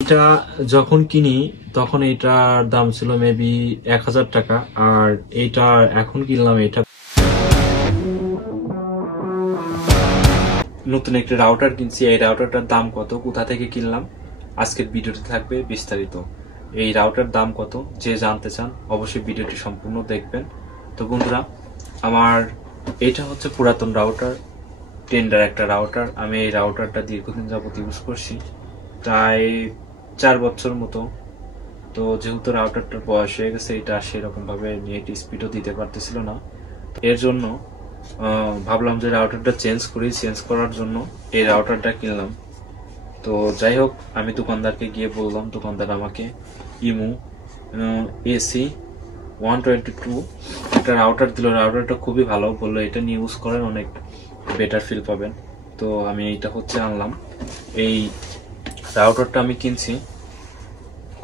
এটা যখন কিনি তখন এটার দাম ছিল মেবি 1000 টাকা, আর এটা এখন কিনলাম এটা নতুন একটা রাউটার কিনছি। এই রাউটারটার দাম কত, কোথা থেকে কিনলাম, আজকের ভিডিওতে থাকবে বিস্তারিত। এই রাউটার দাম কত, যে জানতে চান অবশ্যই ভিডিওটি সম্পূর্ণ দেখবেন। তো বন্ধুরা, আমার এটা হচ্ছে পুরাতন রাউটার, টেন্ডার একটা রাউটার। আমি এই রাউটারটা দীর্ঘদিন যাবত ইউজ করছি, প্রায় 4 বছর মতো। তো যেহেতু রাউটারটার বয়স হয়ে গেছে, এটা সেরকম ভাবে নেট স্পিডও দিতে পারতেছিল না, এর জন্য ভাবলাম যে রাউটারটা চেঞ্জ করি। চেঞ্জ করার জন্য এই রাউটারটা কিনলাম। তো যাই হোক, আমি দোকানদারকে গিয়ে বললাম, দোকানদার আমাকে ইমু AC 122 একটা রাউটার দিল। রাউটারটা খুবই ভালো, বললো এটা নিয়ে ইউজ করেন, অনেক বেটার ফিল পাবেন। তো আমি এইটা হচ্ছে আনলাম। এই রাউটারটা আমি কিনছি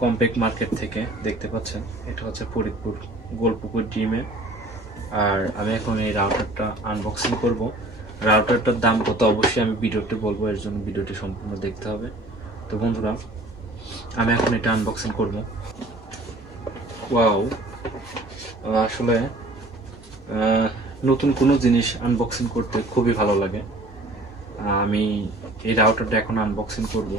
কম্প্যাক্ট মার্কেট থেকে, দেখতে পাচ্ছেন এটা হচ্ছে ফরিদপুর গোলপুকুর ডিমে। আর আমি এখন এই রাউটারটা আনবক্সিং করব। রাউটারটার দাম কত অবশ্যই আমি ভিডিওতে বলবো, এর জন্য ভিডিওটি সম্পূর্ণ দেখতে হবে। তো বন্ধুরা, আমি এখন এটা আনবক্সিং করব। ওয়াও, আসলে নতুন কোনো জিনিস আনবক্সিং করতে খুবই ভালো লাগে। আমি এই রাউটারটা এখন আনবক্সিং করব।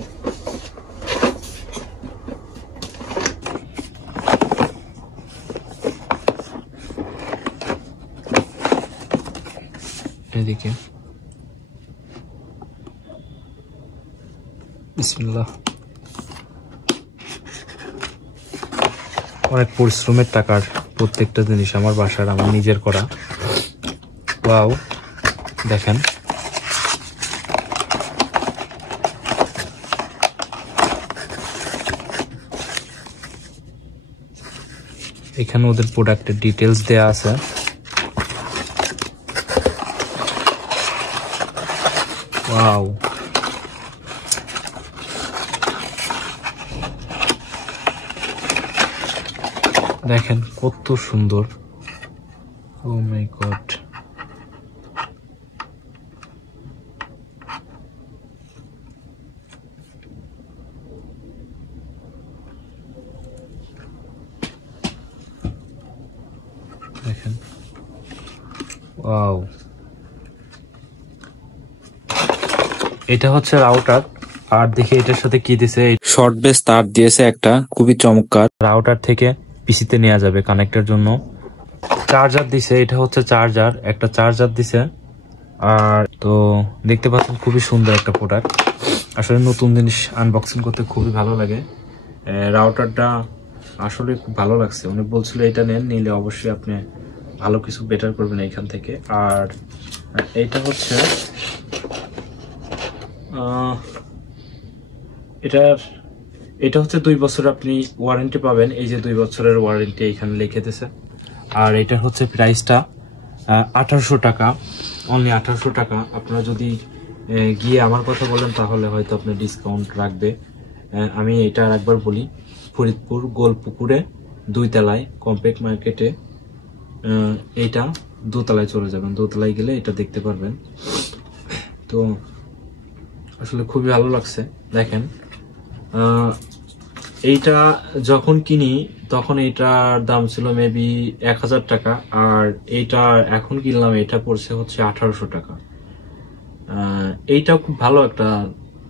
এদিকে বিসমিল্লাহ। অনেক পরিশ্রমের টাকার প্রত্যেকটা জিনিস, আমার বাসার, আমার নিজের করা। ওয়াও, দেখেন এখানে ওদের প্রোডাক্টের ডিটেলস দেয়া আছে। ওয়াও, দেখেন কত সুন্দর। ও মাই গড, দেখেন। ওয়াও, এটা হচ্ছে রাউটার। আর দেখি এটার সাথে কি দিছে, শর্ট বেস তার দিয়েছে একটা, খুবই চমৎকার। রাউটার থেকে পিসিতে নেওয়া যাবে কানেক্টের জন্য। চার্জার দিছে, এটা হচ্ছে চার্জার, একটা চার্জার দিছে। আর তো দেখতে পাচ্ছেন খুবই সুন্দর একটা প্রোডাক্ট। আসলে নতুন জিনিস আনবক্সিং করতে খুবই ভালো লাগে। রাউটারটা আসলে খুব ভালো লাগছে। উনি বলছিল এটা নেন, নিলে অবশ্যই আপনি ভালো কিছু বেটার করবেন এইখান থেকে। আর এইটা হচ্ছে এটা হচ্ছে 2 বছর আপনি ওয়ারেন্টি পাবেন। এই যে 2 বছরের ওয়ারেন্টি এখানে লিখে দিয়েছে। আর এটা হচ্ছে প্রাইসটা 1800 টাকা, অনলি 1800 টাকা। আপনারা যদি গিয়ে আমার কথা বলেন তাহলে হয়তো আপনি ডিসকাউন্ট রাখবে। আমি এটা আরেকবার বলি, ফরিদপুর গোলপুকুরে 2 তলায় কম্প্যাক্ট মার্কেটে। এইটা দোতলায় চলে যাবেন, দোতলায় গেলে এটা দেখতে পারবেন। তো আসলে খুবই ভালো লাগছে। দেখেন, এইটা যখন কিনি তখন এইটার দাম ছিল মেবি 1000 টাকা, আর এইটা এখন কিনলাম এটা পড়ছে হচ্ছে 1800 টাকা। এইটা খুব ভালো একটা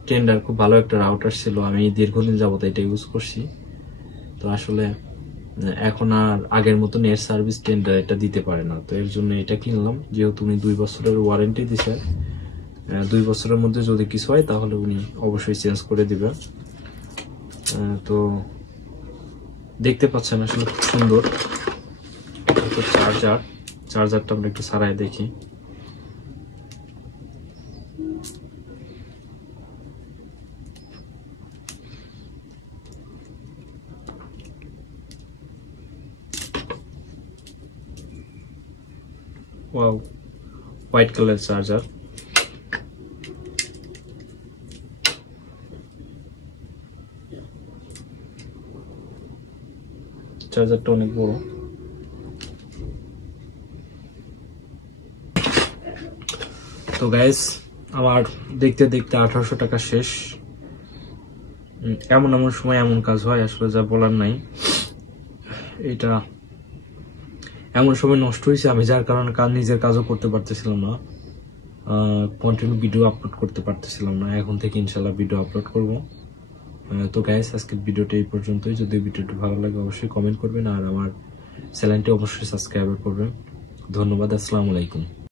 টেন্ডার, খুব ভালো একটা রাউটার ছিল। আমি দীর্ঘদিন যাবত এটা ইউজ করছি। তো আসলে এখন আর আগের মতো নেট সার্ভিস টেন্ডার এটা দিতে পারে না, তো এর জন্য এটা কিনলাম। যেহেতু উনি 2 বছরের ওয়ারেন্টি দিছে, 2 বছরের মধ্যে যদি কিছু হয় তাহলে উনি অবশ্যই চেঞ্জ করে দিবে। তো দেখতে পাচ্ছেন আসলে খুব সুন্দর চার্জার। চার্জারটা আমরা একটু সারাই দেখি। Wow, white colour charger. চার্জারটা অনেক বড়। তো গাইস, আমার দেখতে দেখতে 1800 টাকা শেষ। এমন এমন সময় এমন কাজ হয়, আসলে যা বলার নাই। এটা এমন সময় নষ্ট হয়েছে আমি, যার কারণে নিজের কাজও করতে পারতেছিলাম না, কন্টিনিউ ভিডিও আপলোড করতে পারতেছিলাম না। এখন থেকে ইনশাল্লাহ ভিডিও আপলোড করব। তো গাইস, আজকের ভিডিওটা এই পর্যন্তই। যদি ভিডিওটি ভালো লাগে অবশ্যই কমেন্ট করবেন, আর আমার চ্যানেলটি অবশ্যই সাবস্ক্রাইব করবেন। ধন্যবাদ। আসসালামু আলাইকুম।